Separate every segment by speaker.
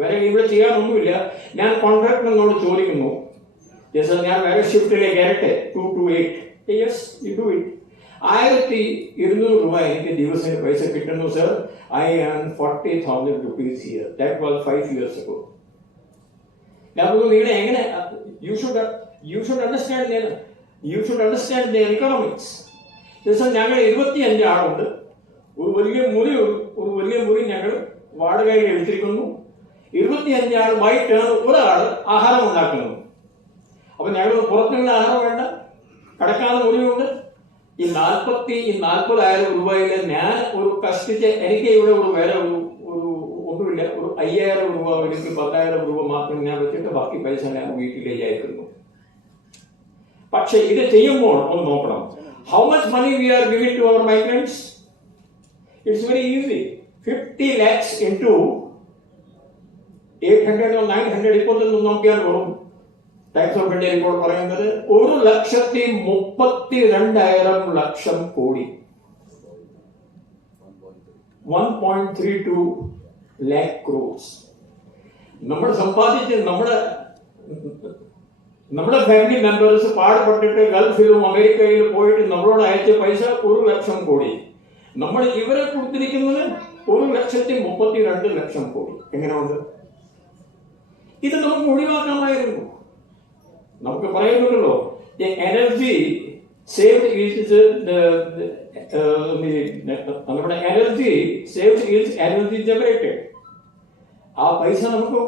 Speaker 1: വേറെ ഇവിടെ ചെയ്യാനൊന്നുമില്ല. ഞാൻ കോൺട്രാക്ടറിനോട് ചോദിക്കുന്നു യെസ് ഞാൻ വേറെ ഷിഫ്റ്റിലേക്ക് കയറട്ടെ two two eight yes you do ആയിരത്തി ഇരുന്നൂറ് രൂപ എനിക്ക് ദിവസം പൈസ കിട്ടുന്നു sir I earn forty thousand rupees year that was five years ago ഞാൻ നിങ്ങളെ എങ്ങനെ you should you should understand you should understand the economics ദിവസം ഞങ്ങൾ ഇരുപത്തിയഞ്ച് ആളുണ്ട്. ഒരു വലിയ മുറി ഒരു വലിയ മുറി ഞങ്ങൾ വാടകയിൽ എടുത്തിരിക്കുന്നു. ഇരുപത്തിയഞ്ച് ആൾ വൈകിട്ടാണ് ഒരാൾ ആഹാരം ഉണ്ടാക്കുന്നു. അപ്പൊ ഞങ്ങൾ പുറത്തുനിന്ന് ആഹാരം വേണ്ട. കടക്കാതെ മുറിയുണ്ട് ഈ നാൽപ്പത്തി ഈ നാൽപ്പതായിരം രൂപയിൽ ഞാൻ ഒരു കഷ്ടിച്ച് എനിക്ക് ഇവിടെ ഒരു വേറെ ഒരു ഒരു ഒന്നുമില്ല. ഒരു അയ്യായിരം രൂപ എനിക്ക് പത്തായിരം രൂപ മാത്രം ഞാൻ വെച്ചിട്ട് ബാക്കി പൈസ ഞാൻ വീട്ടിലേക്ക് അയക്കുന്നു. പക്ഷെ ഇത് ചെയ്യുമ്പോൾ ഒന്ന് നോക്കണം. How much money we are giving to our migrants it's very easy fifty lakhs in two eight hundred nine hundred ഇപ്പോൾ നിന്ന് നോക്കിയാൽ വരും. ടൈംസ് ഓഫ് ഇന്ത്യ ഇപ്പോൾ പറയുന്നത് ഒരു ലക്ഷത്തി മുപ്പത്തി രണ്ടായിരം ലക്ഷം കോടി. One point three two lakh crores നമ്മൾ സമ്പാദിച്ച് നമ്മുടെ നമ്മുടെ ഫാമിലി മെമ്പേഴ്സ് പാടുപെട്ടിട്ട് ഗൾഫിലും അമേരിക്കയിലും പോയിട്ട് നമ്മളോട് അയച്ച പൈസ ഒരു ലക്ഷം കോടി. നമ്മൾ ഇവരെ കൊടുത്തിരിക്കുന്നത് ഒരു ലക്ഷത്തി മുപ്പത്തി രണ്ട് ലക്ഷം കോടി. എങ്ങനെയുണ്ട്? ഇത് നമുക്ക് ഒഴിവാക്കാമായിരുന്നു നമുക്ക് പറയുന്നുണ്ടല്ലോ എനർജി സേവ്ഡ് ഈസ് നമ്മുടെ energy saved is energy generated ആ പൈസ നമുക്ക്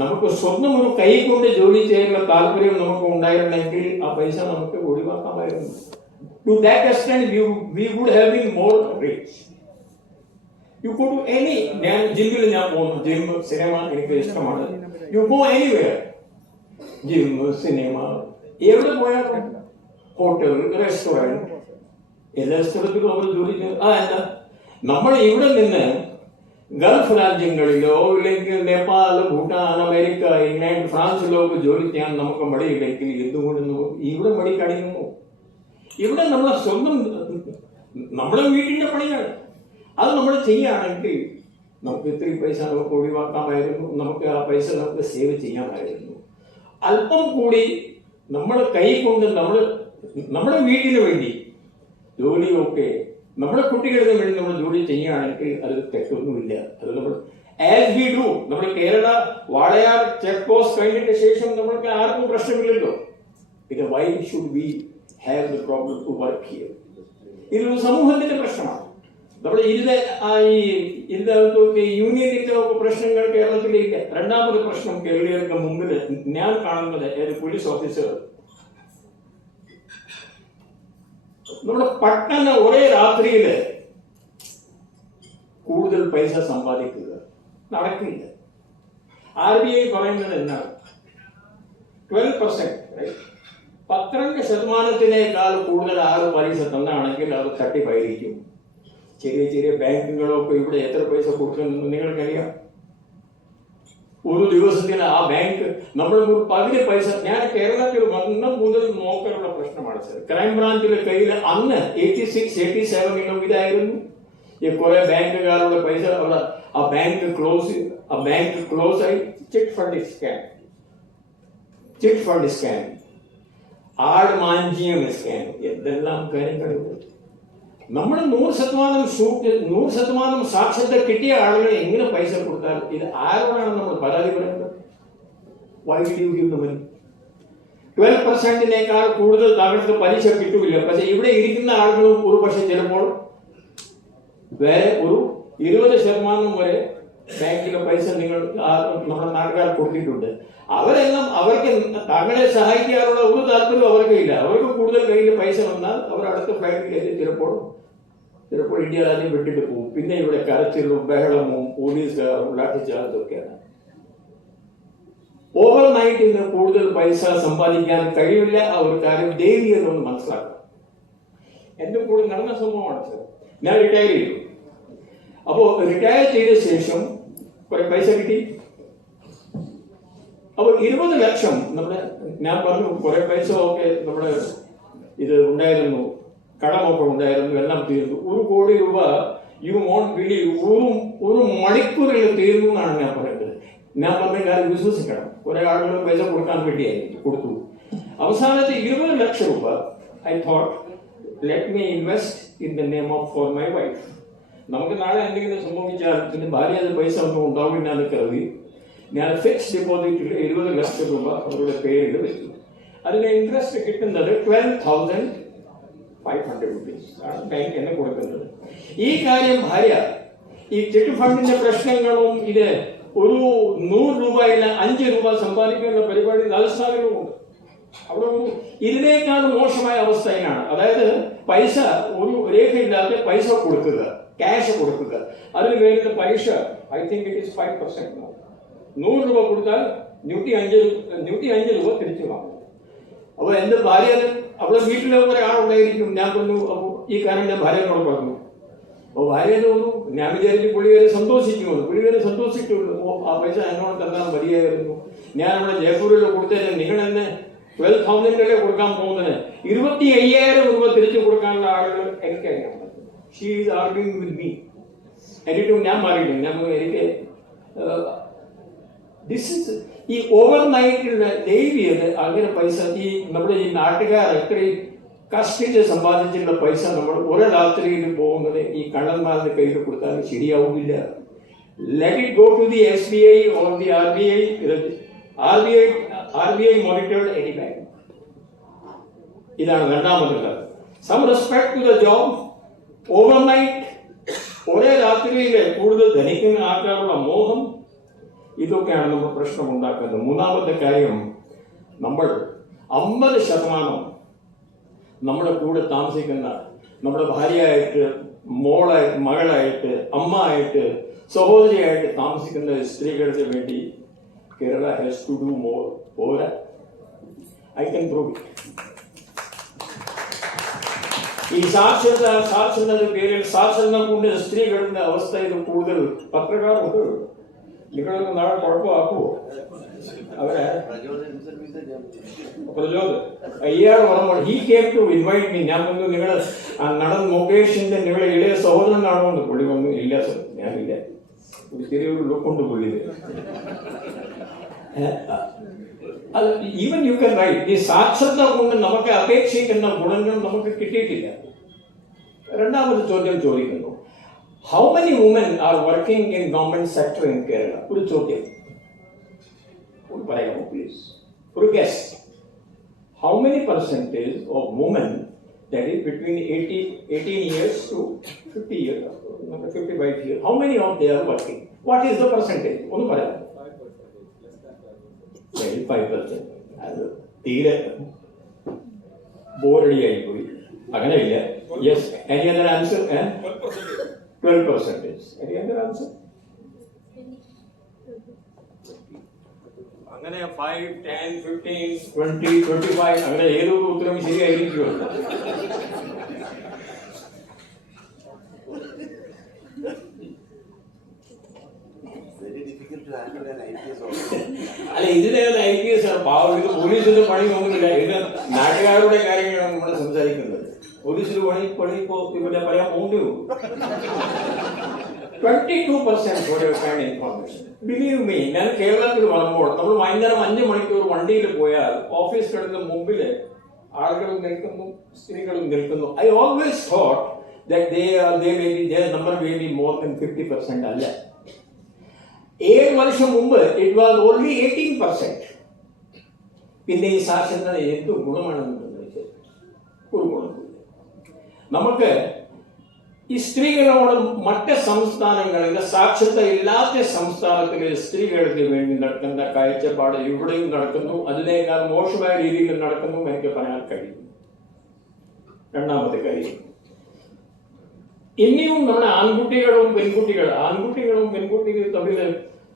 Speaker 1: നമുക്ക് സ്വന്തം ഒരു കൈ കൊണ്ട് ജോലി ചെയ്യാനുള്ള താല്പര്യം നമുക്ക് ഉണ്ടായിരുന്നെങ്കിൽ ആ പൈസ നമുക്ക് ഒഴിവാക്കാമായിരുന്നു. To that extend you we would have been more rich you to any ഞാൻ ജിമ്മിൽ ഞാൻ പോകുന്നു. ജിം സിനിമ എനിക്ക് ഇഷ്ടമാണ്. You go anywhere gym cinema എവിടെ പോയാലും ഹോട്ടൽ റെസ്റ്റോറന്റ് എല്ലാ സ്ഥലത്തും നമ്മൾ ജോലി ചെയ്യും ആ അല്ല നമ്മൾ ഇവിടെ നിന്ന് ഗൾഫ് രാജ്യങ്ങളിലോ ഇല്ലെങ്കിൽ നേപ്പാൾ ഭൂട്ടാൻ അമേരിക്ക ഇംഗ്ലണ്ട് ഫ്രാൻസിലോ ഒക്കെ ജോലി ചെയ്യാൻ നമുക്ക് മടിയില്ലെങ്കിൽ എന്തുകൊണ്ടെന്ന് ഇവിടെ മടി കഴിയുന്നു ഇവിടെ നമ്മളെ സ്വന്തം നമ്മുടെ വീട്ടിന്റെ പണിയാണ്. അത് നമ്മൾ ചെയ്യുകയാണെങ്കിൽ നമുക്ക് ഇത്രയും പൈസ നമുക്ക് ഒഴിവാക്കാമായിരുന്നു നമുക്ക് ആ പൈസ നമുക്ക് സേവ് ചെയ്യാമായിരുന്നു അല്പം കൂടി നമ്മൾ കൈ കൊണ്ട് നമ്മൾ നമ്മുടെ വീട്ടിന് വേണ്ടി ജോലിയൊക്കെ നമ്മുടെ കുട്ടികൾക്ക് വേണ്ടി നമ്മൾ ജോലി ചെയ്യുകയാണെങ്കിൽ അത് തെറ്റൊന്നുമില്ല. അത് നമ്മൾ ആസ് വി ഡു നമ്മൾ കേരള വാളയാർ ചെക്ക് പോസ്റ്റ് കഴിഞ്ഞിട്ട് ശേഷം നമ്മൾക്ക് ആർക്കും പ്രശ്നമില്ലല്ലോ. പിന്നെ why should we have the problem to work here ഇതൊരു സമൂഹത്തിന്റെ പ്രശ്നമാണ്. നമ്മൾ ഇതിലെ ആ ഈ ഇതിനകത്തൊക്കെ യൂണിയനിന്റെ ഒക്കെ പ്രശ്നങ്ങൾ കേരളത്തിലില്ല രണ്ടാമത് പ്രശ്നം കേരളീയർക്ക് മുമ്പിൽ ഞാൻ കാണുന്നത് ഒരു പോലീസ് ഓഫീസർ നമ്മുടെ പട്ടണ ഒരേ രാത്രിയിൽ കൂടുതൽ പൈസ സമ്പാദിക്കുക. നടക്കില്ല. ആർ ബി ഐ പറയുന്നത് എന്താണ് ട്വൽവ് പെർസെന്റ് പന്ത്രണ്ട് ശതമാനത്തിനേക്കാൾ കൂടുതൽ ആറ് പലിശ തന്നാണെങ്കിൽ അത് തട്ടിപ്പായിരിക്കും. ചെറിയ ചെറിയ ബാങ്കുകളൊക്കെ ഇവിടെ എത്ര പൈസ കൊടുക്കുന്നെന്ന് നിങ്ങൾക്കറിയാം? ഒരു ദിവസത്തിന് ആ ബാങ്ക് നമ്മൾ പകുതി പൈസ ഞാൻ കേരളത്തിൽ വന്ന മുതൽ നോക്കാനുള്ള പ്രശ്നമാണ് സാർ. ക്രൈം ബ്രാഞ്ചിലെ കയ്യിൽ അന്ന് എയ്റ്റി സിക്സ് എയ്റ്റി സെവനിലും ഇതായിരുന്നു. ഈ കുറെ ബാങ്കുകാരുടെ പൈസ ഉള്ള ആ ബാങ്ക് ക്ലോസ് ആ ബാങ്ക് ക്ലോസ് ആയി chit fund scam chit fund scam ആട് മാഞ്ചിയം സ്കാം എന്തെല്ലാം കാര്യങ്ങളുണ്ട് നമ്മൾ നൂറ് ശതമാനം ഷൂട്ട് നൂറ് ശതമാനം സാക്ഷരത കിട്ടിയ ആളുകളെ എങ്ങനെ പൈസ കൊടുത്താൽ ഇത് ആരോടാണ് നമ്മൾ പരാതി പറയുന്നത് ട്വൽവ് പെർസെന്റിനേക്കാൾ കൂടുതൽ താങ്കൾക്ക് പലിശ കിട്ടൂല പക്ഷെ ഇവിടെ ഇരിക്കുന്ന ആളുകളും ഒരു പക്ഷെ ചിലപ്പോൾ വേറെ ഒരു ഇരുപത് ശതമാനം വരെ ബാങ്കിലെ പൈസ നിങ്ങൾ നമ്മുടെ നാട്ടുകാർ കൊടുത്തിട്ടുണ്ട്. അവരെല്ലാം അവർക്ക് താങ്കളെ സഹായിക്കാനുള്ള ഒരു താല്പര്യവും അവർക്ക് ഇല്ല. അവർക്ക് കൂടുതൽ കയ്യിൽ പൈസ വന്നാൽ അവർ അടുത്ത കയറി ചിലപ്പോൾ ചിലപ്പോൾ ഇന്ത്യ രാജ്യം വിട്ടിട്ട് പോകും. പിന്നെ ഇവിടെ കരച്ചിലും ബഹളവും പോലീസുകാരും ലാഠിച്ചാർജൊക്കെയാണ് ഓവർ നൈറ്റ് ഇന്ന് കൂടുതൽ പൈസ സമ്പാദിക്കാൻ കഴിയില്ല ആ ഒരു കാര്യം ദൈവീയതൊന്ന് മനസ്സിലാക്കണം. എന്റെ കൂടെ നടന്ന സംഭവമാണ് ഞാൻ റിട്ടയർ ചെയ്തു. അപ്പോ റിട്ടയർ ചെയ്ത ശേഷം കുറെ പൈസ കിട്ടി. അപ്പോൾ ഇരുപത് ലക്ഷം നമ്മുടെ ഞാൻ പറഞ്ഞു കുറെ പൈസ ഒക്കെ നമ്മുടെ ഇത് ഉണ്ടായിരുന്നു കടമൊക്കെ ഉണ്ടായിരുന്നു എല്ലാം തീർന്നു. ഒരു കോടി രൂപ യു വോണ്ട് ബിലീവ് ഒരു ഒരു മണിക്കൂറിൽ തീർന്നു എന്നാണ് ഞാൻ പറയുന്നത്. ഞാൻ പറഞ്ഞ കാര്യം വിശ്വസിക്കണം. കുറെ ആളുകൾ പൈസ കൊടുക്കാൻ വേണ്ടിയായിരുന്നു കൊടുത്തു. അവസാനത്തെ ഇരുപത് ലക്ഷം രൂപ I thought let me invest in the name of for my wife നമുക്ക് നാളെ എന്തെങ്കിലും സംഭവിച്ചാൽ പിന്നെ ഭാര്യ അത് പൈസ ഒന്നും ഉണ്ടാവില്ല എന്ന് കരുതി ഞാൻ ഫിക്സ് ഡിപ്പോസിറ്റിൽ ഇരുപത് ലക്ഷം രൂപ അവരുടെ പേരിൽ വെച്ചു. അതിന് ഇൻട്രസ്റ്റ് കിട്ടുന്നത് twelve thousand five hundred rupees ആണ് ബാങ്ക് എന്നെ കൊടുക്കുന്നത്. ഈ കാര്യം ഭാര്യ ഈ ചിട്ട് ഫണ്ടിന്റെ പ്രശ്നങ്ങളും ഇത് ഒരു നൂറ് രൂപയില്ല അഞ്ച് രൂപ സമ്പാദിക്കുന്ന പരിപാടി രാജസ്ഥാനിലുമുണ്ട് അവിടെ ഒരു ഇതിനേക്കാൾ മോശമായ അവസ്ഥയിലാണ്. അതായത് പൈസ ഒരു രേഖയില്ലാതെ പൈസ കൊടുക്കുക. ക്യാഷ് കൊടുക്കുക. അതിന് വരുന്ന പലിശ I think it is five percent നൂറ് രൂപ കൊടുത്താൽ നൂറ്റി അഞ്ച് നൂറ്റി അഞ്ച് രൂപ തിരിച്ചു വാങ്ങും. അപ്പോൾ എന്റെ ഭാര്യ അവിടെ വീട്ടിൽ ഒരാളുണ്ടായിരിക്കും ഞാൻ പറഞ്ഞു അപ്പോൾ ഈ കാര്യം ഞാൻ ഭാര്യനോട് പറഞ്ഞു. അപ്പോൾ ഭാര്യ തോന്നു ഞാൻ വിചാരിച്ചു പുള്ളിവരെ സന്തോഷിക്കുമെന്ന്. പുള്ളിവരെ സന്തോഷിക്കുള്ളൂ ആ പൈസ എന്നോട് തന്നാൽ മതിയായിരുന്നു. ഞാൻ അവിടെ ജയ്പൂരിൽ കൊടുത്തത് നിങ്ങൾ എന്നെ ട്വൽവ് തൗസൻഡിലെ കൊടുക്കാൻ പോകുന്നതിന് ഇരുപത്തി അയ്യായിരം രൂപ തിരിച്ചു കൊടുക്കാനുള്ള ആളുകൾ എനിക്കറിയാം. ഷീ ആർഗ്യൂയിങ് വിത്ത് മീ എന്നിട്ടും ഞാൻ മാറിയില്ല. ഞാൻ എനിക്ക് ഈ ഓവർ നൈറ്റുള്ള ഡെയിലിയത് അങ്ങനെ പൈസ ഈ നമ്മുടെ ഈ നാട്ടുകാർ എത്രയും കഷ്ടിച്ച് സമ്പാദിച്ചിട്ടുള്ള പൈസ നമ്മൾ ഒരു രാത്രിയിൽ പോകുന്നത് ഈ കള്ളന്മാരുടെ കയ്യിൽ കൊടുത്താൽ ശരിയാവില്ല let go to the S B I or the R B I R B I R B I monitored any bank ഇതാണ് രണ്ടാമതുള്ളത് some respect to the job overnight. ഒരേ രാത്രിയിൽ കൂടുതൽ ധനിക്കുന്ന ആൾക്കാരുള്ള മോഹം ഇതൊക്കെയാണ് നമ്മൾ പ്രശ്നം ഉണ്ടാക്കുന്നത് മൂന്നാമത്തെ കാര്യം നമ്മൾ അമ്പത് ശതമാനം നമ്മുടെ കൂടെ താമസിക്കുന്ന നമ്മുടെ ഭാര്യയായിട്ട് മോളായിട്ട് മകളായിട്ട് അമ്മ ആയിട്ട് സഹോദരിയായിട്ട് താമസിക്കുന്ന സ്ത്രീകൾക്ക് വേണ്ടി Kerala has to do more or I can prove it. ഈ സാക്ഷരത സാക്ഷരതയുടെ പേരിൽ സാക്ഷരത കൊണ്ട് സ്ത്രീകളുടെ അവസ്ഥ ഇത് കൂടുതൽ പത്രക്കാരുണ്ട് നിങ്ങളൊക്കെ നാളെ കുഴപ്പമാക്കുവോ? അവരെ? പ്രചോദ് ഇയാൾ ഓർമ്മ he came to invite me ഞാൻ വന്നു നിങ്ങൾ നടൻ മുകേഷിന്റെ നിങ്ങളെ ഇളയ സഹോദരൻ കാണുമെന്ന് പുള്ളി വന്നു. ഇല്ല സർ. ഞാനില്ല ഒരു ചെറിയൊരു ലുക്കുണ്ട് പുള്ളിയിൽ അത് ഈവൻ യു കൻ റൈറ്റ് ഈ സാക്ഷരത കൊണ്ട് നമുക്ക് അപേക്ഷിക്കുന്ന ഗുണങ്ങൾ നമുക്ക് കിട്ടിയിട്ടില്ല രണ്ടാമത് ചോദ്യം ചോദിക്കുന്നു how many women are working in government sector in Kerala ഒരു ചോദ്യം ഒന്ന് പറയാമോ പ്ലീസ് ഒരു guess how many percentage of women that is between eighty eighteen years to fifty years fifty five years how many of they are working what is the percentage ഒന്ന് പറയാമോ five percent അത് തീരെ ബോറടിയായി പോയി. അങ്ങനെയില്ല. Yes any other answer twelve percentage any other answer അങ്ങനെ five ten fifteen twenty twenty five അങ്ങനെ ഏതൊരു ഉത്തരം
Speaker 2: ശരിയായിരിക്കുമോ
Speaker 1: അല്ല ഇതിനകത്ത് ഐ പി എസ് പാവം ഇത് പോലീസിന്റെ പണി നോക്കുന്നില്ല ഇത് നാട്ടുകാരുടെ കാര്യങ്ങളാണ് നമ്മൾ സംസാരിക്കുന്നത് പോലീസിന് പണി പണി ഇപ്പോ ഇവിടെ പറയാൻ പോകണ്ടേ 22% for your kind believe me ഞാൻ കേരളത്തിൽ വളർമ്പോൾ നമ്മൾ വൈകുന്നേരം അഞ്ച് മണിക്കൂർ വണ്ടിയിൽ പോയാൽ ഓഫീസ് കിടക്കുന്ന മുമ്പിൽ ആളുകൾ നിൽക്കുന്നു സ്ത്രീകളും നിൽക്കുന്നു. I always thought that they are they may be they number may be more than 50% അല്ല. ഏഴ് വർഷം മുമ്പ് ഇറ്റ് വാസ് ഓൺലി 18% പിന്നെ ഈ സാക്ഷരത എന്ത് ഗുണമാണെന്ന് ചോദിച്ചാൽ ഒരു ഗുണമില്ല നമുക്ക് ഈ സ്ത്രീകളോട് മറ്റ് സംസ്ഥാനങ്ങളിൽ സാക്ഷരത ഇല്ലാത്ത സംസ്ഥാനത്തിലെ സ്ത്രീകൾക്ക് വേണ്ടി നടക്കുന്ന കാഴ്ചപ്പാട് ഇവിടെയും നടക്കുന്നു. അതിനേക്കാൾ മോശമായ രീതിയിൽ നടക്കുന്നു എനിക്ക് പറയാൻ കഴിയും. രണ്ടാമത്തെ കാര്യം. ഇനിയും നമ്മുടെ ആൺകുട്ടികളും പെൺകുട്ടികൾ ആൺകുട്ടികളും പെൺകുട്ടികളും തമ്മിൽ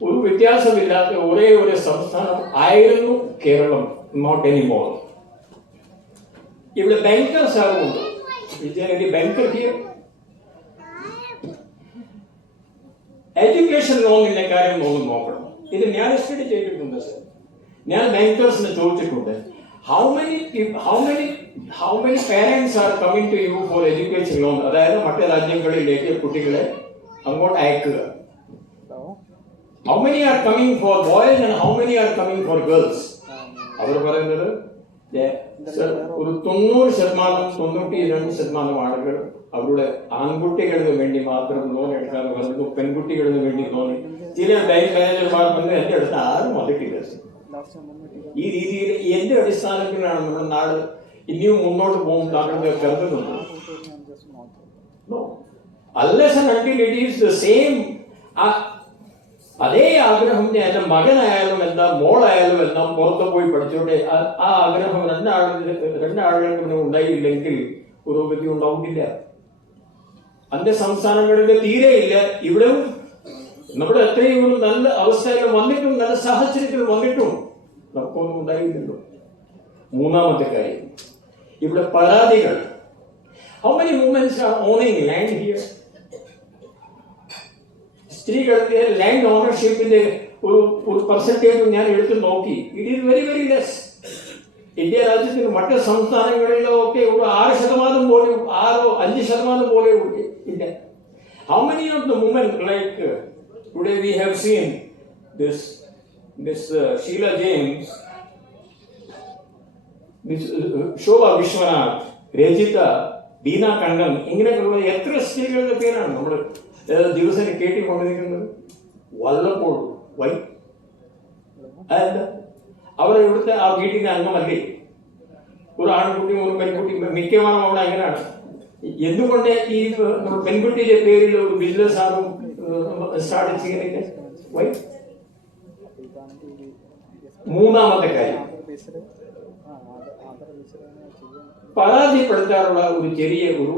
Speaker 1: ഒരു വ്യത്യാസമില്ലാത്ത ഒരേ ഒരു സംസ്ഥാനം ആയിരുന്നു കേരളം നോട്ട് എനിമോർ ഇവിടെ ബാങ്കേഴ്സ് ആകുന്നുണ്ട് വിജയനഗരി ബാങ്കർ ഹിയർ എഡ്യൂക്കേഷൻ ലോണിന്റെ കാര്യം ഒന്ന് നോക്കണം. ഇത് ഞാൻ സ്റ്റഡി ചെയ്തിട്ടുണ്ട് സർ ഞാൻ ബാങ്കേഴ്സിന് ചോദിച്ചിട്ടുണ്ട്. How many how many how many parents are coming to you for education loan അതായത് മറ്റ് രാജ്യങ്ങളിലേക്ക് കുട്ടികളെ അങ്ങോട്ട് അയക്കുക. How many are coming for boys and how many are coming for girls അവർ പറയുന്നത് ഒരു തൊണ്ണൂറ് ശതമാനം തൊണ്ണൂറ്റി രണ്ട് ശതമാനം ആളുകൾ അവരുടെ ആൺകുട്ടികൾക്ക് വേണ്ടി മാത്രം ലോൺ എടുക്കാൻ പറഞ്ഞു പെൺകുട്ടികൾക്ക് വേണ്ടി ലോൺ ചില ബാങ്ക് മാനേജർമാർ വന്ന് എന്റെ അടുത്ത് ആരും വന്നിട്ടില്ല. ഈ രീതിയിൽ എന്റെ അടിസ്ഥാനത്തിലാണ് നമ്മുടെ നാട് ഇനിയും മുന്നോട്ട് പോകും താങ്കളുടെ കരുതുന്നത് same, അതേ ആഗ്രഹം എന്റെ മകനായാലും എന്താ മോളായാലും എല്ലാം പുറത്ത് പോയി പഠിച്ചോട്ടെ ആ- ആഗ്രഹം രണ്ടാളുകൾ രണ്ടാളുകൾക്ക് ഉണ്ടായില്ലെങ്കിൽ പുരോഗതി ഉണ്ടാവില്ല അന്യ സംസ്ഥാനങ്ങളുടെ തീരെ ഇല്ല ഇവിടെയും നമ്മുടെ എത്രയും നല്ല അവസ്ഥയിൽ വന്നിട്ടും നല്ല സാഹചര്യത്തിൽ വന്നിട്ടും നമുക്കൊന്നും ഉണ്ടായില്ലല്ലോ. മൂന്നാമത്തെ കാര്യം ഇവിടെ പരാതികൾ. ഹൗ ലാൻഡ് സ്ത്രീകൾക്ക് ലാൻഡ് ഓണർഷിപ്പിന്റെ ഒരു ഒരു പെർസെന്റേജ് ഞാൻ എടുത്ത് നോക്കി. It is very very less India രാജ്യത്തിന് മറ്റ് സംസ്ഥാനങ്ങളിലോ ഒക്കെ ഒരു ആറ് ശതമാനം പോലും ആറോ അഞ്ച് ശതമാനം പോലെ ഇല്ല how many of the women like today we have seen this this Sheela James this Shobha Vishwanath Rajitha Beena Kannan ഇങ്ങനെയൊക്കെയുള്ള എത്ര സ്ത്രീകളുടെ പേരാണ് നമ്മൾ ദിവസം കേട്ടിക്കൊണ്ടിരിക്കുന്നത് വല്ലപ്പോഴും വൈ അതെന്താ അവർ ഇവിടുത്തെ ആ വീട്ടിന്റെ അംഗമല്ലേ ഒരു ആൺകുട്ടിയും ഒരു പെൺകുട്ടിയും മിക്കവാറും അവിടെ അങ്ങനെയാണ് എന്തുകൊണ്ട് ഈ പെൺകുട്ടിയുടെ പേരിൽ ഒരു ബിസിനസ് ആരും സ്റ്റാർട്ട് ചെയ്യുന്നില്ല മൂന്നാമത്തെ കാര്യം. പരാജയപ്പെടുത്താനുള്ള ഒരു ചെറിയ ഒരു